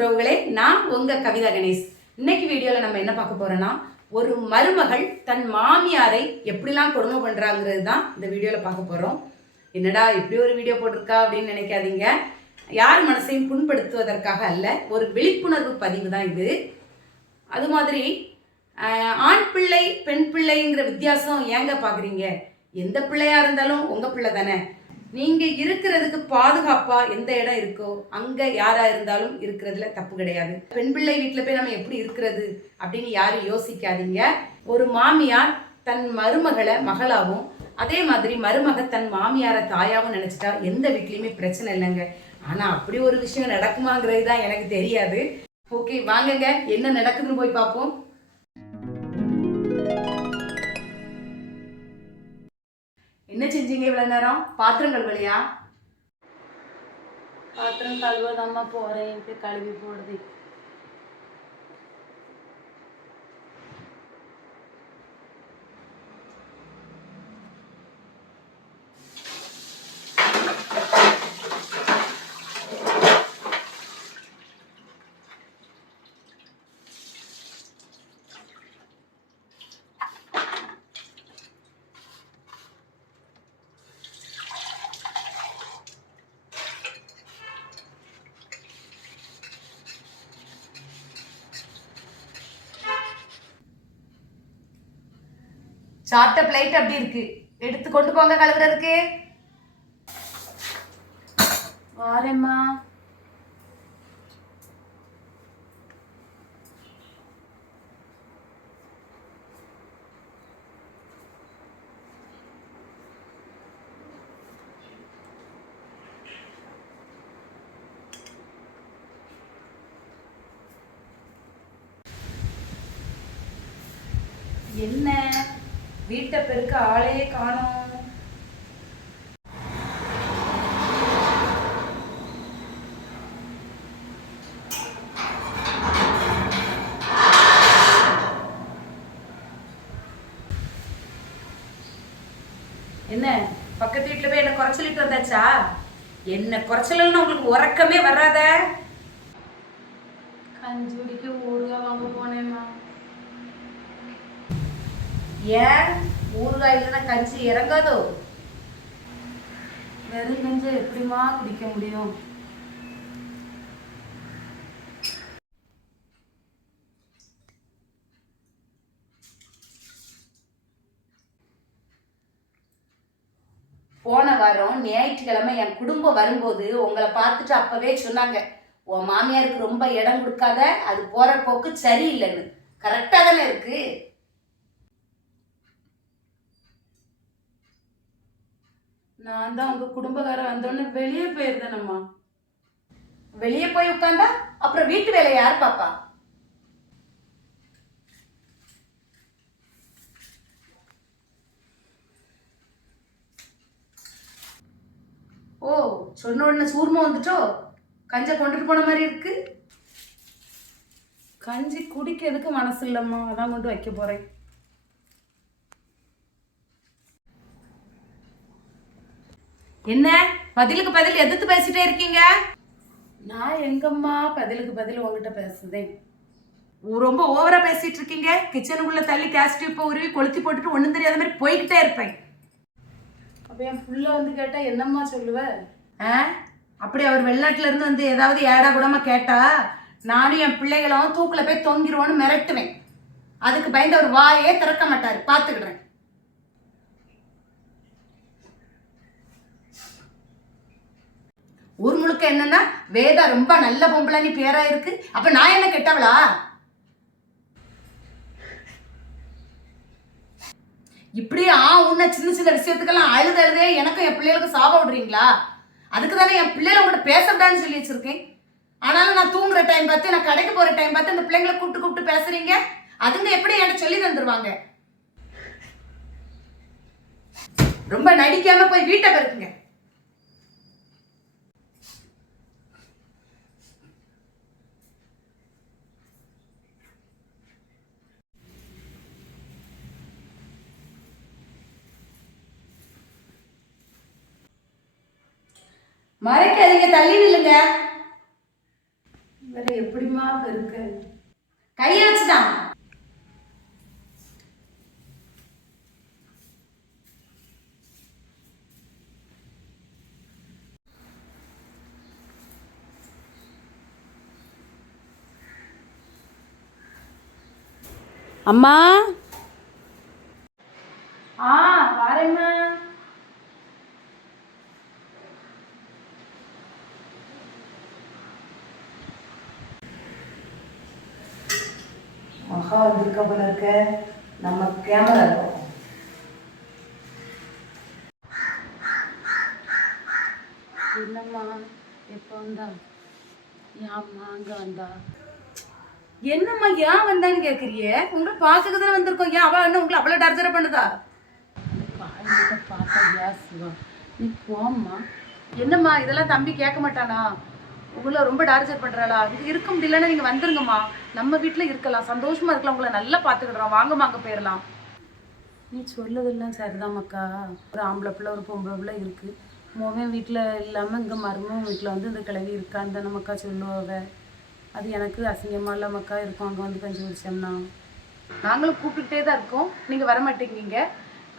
உறவுகளே, நான் உங்க கவிதா கணேஷ். இன்னைக்கு வீடியோல நம்ம என்ன பார்க்க போறோம்னா, ஒரு மருமகள் தன் மாமியாரை எப்படிலாம் கொடுமை பண்றாங்கிறது தான் இந்த வீடியோல பார்க்க போறோம். என்னடா இப்படி ஒரு வீடியோ போட்டிருக்கா அப்படின்னு நினைக்காதீங்க. யார் மனசையும் புண்படுத்துவதற்காக அல்ல, ஒரு விழிப்புணர்வு பதிவு தான் இது. அது மாதிரி ஆண் பிள்ளை பெண் பிள்ளைங்கிற வித்தியாசம் ஏங்க பார்க்குறீங்க? எந்த பிள்ளையா இருந்தாலும் உங்க பிள்ளை தானே. நீங்க இருக்கிறதுக்கு பாதுகாப்பா எந்த இடம் இருக்கோ அங்க யாரா இருந்தாலும் இருக்கிறதுல தப்பு கிடையாது. பெண் பிள்ளை வீட்டுல போய் நம்ம எப்படி இருக்கிறது அப்படின்னு யாரும் யோசிக்காதீங்க. ஒரு மாமியார் தன் மருமகளை மகளாவும், அதே மாதிரி மருமக தன் மாமியார தாயாவும் நினைச்சிட்டா எந்த வீட்லயுமே பிரச்சனை இல்லைங்க. ஆனா அப்படி ஒரு விஷயம் நடக்குமாங்கிறது தான் எனக்கு தெரியாது. ஓகே, வாங்கங்க என்ன நடக்குதுன்னு போய் பார்ப்போம். என்ன செஞ்சீங்க இவ்வளவு நேரம்? பாத்திரம் கழுவலையா? பாத்திரம் கழுவதாம்மா போறேன், கழுவி போடுது. சாப்பிட்ட பிளேட் அப்படி இருக்கு, எடுத்து கொண்டு போங்க கழுவுறதுக்கு. வாரேம்மா. என்ன வீட்டை பெருக்க ஆளே காணோம். என்ன பக்கத்து வீட்டுல போய் என்ன குறைச்சலிட்டு வந்தாச்சா? என்ன குறைச்சலன்னு உங்களுக்கு உறக்கமே வராத. கஞ்சுடிக்கு ஊறுகாய் வாங்க போனேம்மா. ஏன் ஊறுகாய் இல்லைன்னா கஞ்சி இறங்காதோ? வெறும் கஞ்சி எப்படிமா குடிக்க முடியும்? போன வாரம் ஞாயிற்றுக்கிழமை என் குடும்பம் வரும்போது உங்களை பார்த்துட்டு அப்பவே சொன்னாங்க, உன் மாமியாருக்கு ரொம்ப இடம் கொடுக்காத, அது போற போக்கு சரியில்லைன்னு. கரெக்டா தானே இருக்கு? நான் தான் உங்க குடும்பக்கார வந்தோன்னு வெளியே போயிருந்தேனம்மா. வெளியே போய் உட்கார்ந்தா அப்புறம் வீட்டு வேலையை யார் பாப்பா? ஓ, சொன்ன உடனே சூர்மா வந்துட்டோ? கஞ்சை கொண்டுட்டு போன மாதிரி இருக்கு. கஞ்சி குடிக்கிறதுக்கு மனசு இல்லம்மா, அதான் கொண்டு வைக்க போறேன். என்ன பதிலுக்கு பதில் எதிர்த்து பேசிட்டே இருக்கீங்க? நான் எங்கம்மா பதிலுக்கு பதில் உங்ககிட்ட பேசுதேன்? ரொம்ப ஓவரா பேசிட்டு இருக்கீங்க. கிச்சனுக்குள்ள தள்ளி கேஸ் டியூப்பை உருவி கொளுத்தி போட்டுட்டு ஒண்ணும் தெரியாத மாதிரி போய்கிட்டே இருப்பேன். அப்ப என் புள்ள வந்து கேட்டா என்னம்மா சொல்லுவ? அப்படி அவர் வெளிநாட்டுல இருந்து வந்து ஏதாவது ஏடா கூடமா கேட்டா நானும் என் பிள்ளைகளும் தூக்குல போய் தொங்கிடுவோன்னு மிரட்டுவேன். அதுக்கு பயந்து அவர் வாயே திறக்க மாட்டாரு, பாத்துக்கிடுறேன். ஊர் முழுக்க என்னன்னா வேதா ரொம்ப நல்ல பொம்பளை நீ பேரா இருக்கு. அப்ப நான் என்ன கெட்டவளா? இப்படி உன்ன சின்ன சின்ன விஷயத்துக்கெல்லாம் அழுதே எனக்கும் என் பிள்ளைகளுக்கு சாபம் விடுறீங்களா? அதுக்கு தானே என் பிள்ளைகளை உங்கள்கிட்ட பேசக்கூடாதுன்னு சொல்லி வச்சிருக்கேன். ஆனாலும் நான் தூங்குற டைம் பார்த்து, நான் கடைக்கு போற டைம் பார்த்து அந்த பிள்ளைங்களை கூப்பிட்டு கூப்பிட்டு பேசுறீங்க. அதுங்க எப்படி என்கிட்ட சொல்லி தந்துருவாங்க? ரொம்ப நடிக்காம போய் வீட்டை பெருக்குங்க. மறைக்காதீங்க, தள்ளி நில்லுங்க. வேற எப்படிமா இருக்கு கையை வச்சுதான். அம்மா வாரேம்மா. மகா வந்திருக்க போல இருக்க. நம்ம கேமரா இருக்கும். என்னம்மா எப்போ வந்தா? ஏம்மா அங்கே வந்தா? என்னம்மா ஏன் வந்தான்னு கேட்குறியே? உங்களை பார்த்துக்க தானே வந்திருக்கோம். ஏன் அவள் என்ன உங்களை அவ்வளோ டார்ச்சரை பண்ணுதா? பார்த்தா கேஸ் நீ போம்மா. என்னம்மா இதெல்லாம் தம்பி கேட்க மாட்டானா? உங்களை ரொம்ப டார்ச்சர் பண்ணுறாளா? இங்கே இருக்க முடியலன்னா நீங்கள் வந்துருங்கம்மா. நம்ம வீட்டில் இருக்கலாம், சந்தோஷமாக இருக்கலாம், உங்களை நல்லா பார்த்துக்கிடுறோம். வாங்கம்மா அங்கே போயிடலாம். நீ சொல்லதெல்லாம் சரிதான் மக்கா. ஒரு ஆம்பளை பிள்ளை ஒரு பொம்பளை பிள்ளை இருக்குது. மோகன் வீட்டில் இல்லாமல் இங்கே மருமகன் வீட்டில் வந்து இந்த கிளவி இருக்கான்னு தானே மக்கா சொல்லுவாங்க. அது எனக்கு அசிங்கமாக இல்லை மக்கா இருக்கும். அங்கே வந்து கஞ்சி குடிச்சோம்னா நாங்களும் கூப்பிட்டுக்கிட்டே தான் இருக்கோம். நீங்கள் வரமாட்டேங்க.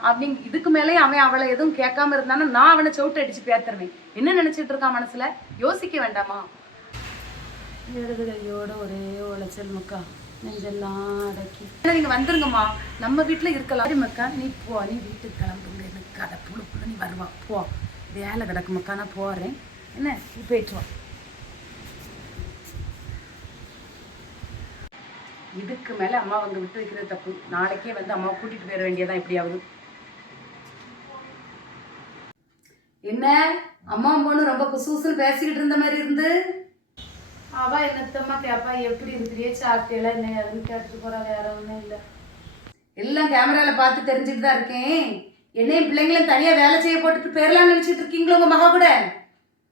அப்படிங்க இதுக்கு மேலே அவன் அவளை எதுவும் கேட்காம இருந்தானா நான் அவனை சவுட்டு அடித்து பேத்துருவேன். என்ன நினச்சிட்டு இருக்கான் மனசில்? யோசிக்க வேண்டாமா? இடது கையோட ஒரே உளைச்சல் மக்கா. நெஞ்செல்லாம் அடக்கி நீங்கள் வந்துருங்கம்மா. நம்ம வீட்டில் இருக்கலாம் மக்கா. நீ போ, நீ வீட்டுக்கு கிளம்புங்க. எனக்கு அதை புழு புழு நீ வருவா போ. வேலை கிடக்கு மக்கா, நான் போகிறேன். என்ன நீ போயிட்டு வா. இதுக்கு மேலே அம்மா வந்து விட்டு வைக்கிறது தப்பு. நாளைக்கே வந்து அம்மாவை கூட்டிகிட்டு போயிட வேண்டியதான் எப்படியாவது. என்ன அம்மா பொண்ணு ரொம்ப குசூசுன்னு பேசிக்கிட்டு இருந்த மாதிரி இருந்து அவ என்னத்தம்மா கேப்பா? எப்படி இருக்கிறியே, சாப்பிட்டேல என்ன எதுவும் கேட்டுட்டு போறா. வேற ஒன்றும் இல்லை. எல்லாம் கேமரால பார்த்து தெரிஞ்சுட்டு தான் இருக்கேன். என்னையும் பிள்ளைங்களும் தனியா வேலை செய்ய போட்டுட்டு பேரலாம்னு நினைச்சிட்டு இருக்கீங்களோ உங்க மகா கூட?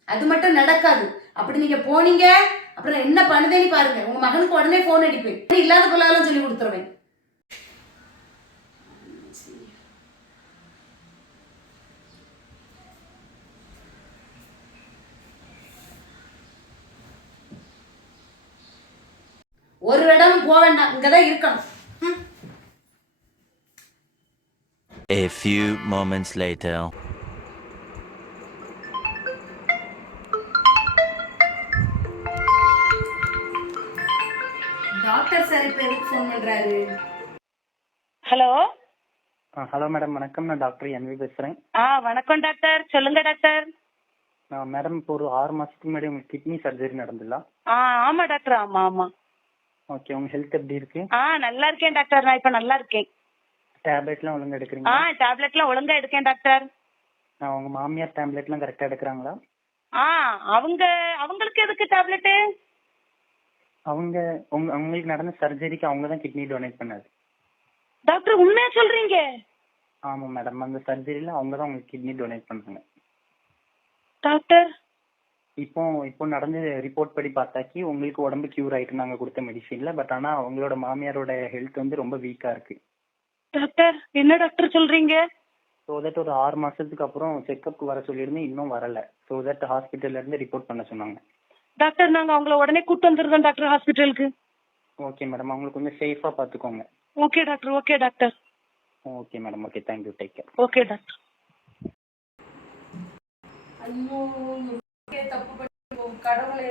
அது மட்டும் நடக்காது. அப்படி நீங்க போனீங்க அப்புறம் என்ன பண்ணுதேன்னு பாருங்க. உங்க மகனுக்கு உடனே போன் அடிப்பேன். இல்லாத பொருளாலும் சொல்லி கொடுத்துருவேன். ஒரு இடம் போக வேண்டாம், இங்கதான் இருக்கணும். A few moments later. Doctor sir இப்ப எதுக்கு ஃபோன் பண்றாரு? ஹலோ. ஹலோ மேடம், வணக்கம். நான் டாக்டர் என்வி பேசுறேன். வணக்கம் டாக்டர், சொல்லுங்க டாக்டர். மேடம், இப்போ ஒரு 6 மாசத்துக்கு முன்னாடி உங்களுக்கு கிட்னி சர்ஜரி நடந்துல? ஆமா டாக்டர், ஆமா ஆமா. ஓகே, உங்க ஹெல்த் எப்படி இருக்கு? நல்லா இருக்கேன் டாக்டர், நான் இப்ப நல்லா இருக்கேன். டேப்லெட்லாம் ஒழுங்கா எடுக்கிறீங்க? டேப்லெட்லாம் ஒழுங்கா எடுக்கேன் டாக்டர். உங்க மாமியார் டேப்லெட்லாம் கரெக்டா எடுக்கிறாங்களா? அவங்களுக்கு எதுக்கு டேப்லெட்? உங்களுக்கு நடந்த சர்ஜரிக்கு அவங்க தான் கிட்னி டொனேட் பண்ணாது. டாக்டர் உண்மையா சொல்றீங்க? ஆமா மேடம், அந்த சர்ஜரியில அவங்க தான் உங்களுக்கு கிட்னி டொனேட் பண்றாங்க. டாக்டர் இப்போ நடந்த ரிப்போர்ட் படி பார்த்தாக்கி உங்களுக்கு உடம்பு கியூர் ஆயிட்டு நாங்க கொடுத்த மெடிசின்ல. பட் ஆனா அவங்களோட மாமியாரோட ஹெல்த் வந்து ரொம்ப வீக்கா இருக்கு. டாக்டர் என்ன டாக்டர் சொல்றீங்க? ஸோ தட் ஒரு 6 மாசத்துக்கு அப்புறம் செக்அப்க்கு வர சொல்லியிருந்து இன்னும் வரல. ஸோ தட் ஹாஸ்பிட்டல்ல இருந்து ரிப்போர்ட் பண்ண சொன்னாங்க. டாக்டர் நாங்க அவங்கள உடனே கூட்டு வந்துருக்கோம் டாக்டர் ஹாஸ்பிட்டலுக்கு. ஓகே மேடம், அவங்களுக்கு கொஞ்சம் சேஃபா பாத்துக்கோங்க. Okay doctor. Okay doctor. Okay madam. Okay, thank you, take care. Okay doctor. ஐயோ தப்பு பண்ணி கடவுளே,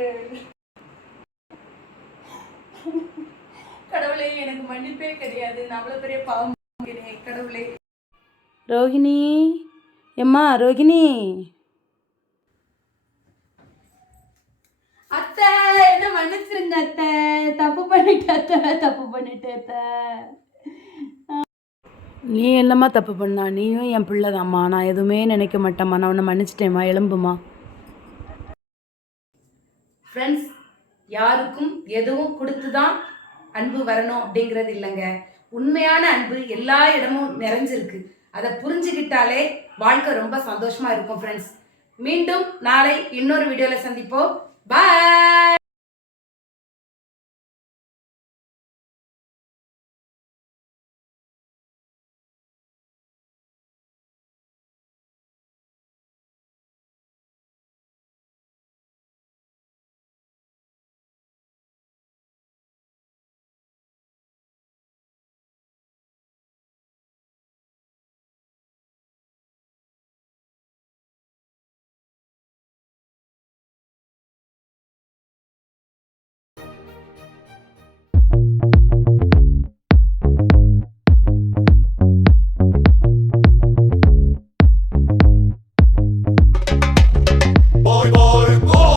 கடவுளே எனக்கு மன்னிப்பே கிடையாது. நான் அவ்வளவு பெரிய பாவம் கடவுளே. ரோகிணி, எம்மா ரோகிணி. அத்தை என்ன மன்னிச்சிருங்க அத்தை, தப்பு பண்ணிட்டேன். நீ என்னம்மா தப்பு பண்ணா? நீயும் என் பிள்ளைதாம்மா. நான் எதுவுமே நினைக்க மாட்டேம்மா. நான் உன்னை மன்னிச்சிட்டேம்மா. எலும்புமா. ஃப்ரெண்ட்ஸ், யாருக்கும் எதுவும் கொடுத்து தான் அன்பு வரணும் அப்படிங்கிறது இல்லைங்க. உண்மையான அன்பு எல்லா இடமும் நிறைஞ்சிருக்கு. அதை புரிஞ்சுக்கிட்டாலே வாழ்க்கை ரொம்ப சந்தோஷமா இருக்கும் ஃப்ரெண்ட்ஸ். மீண்டும் நாளை இன்னொரு வீடியோவில் சந்திப்போம். பாய்.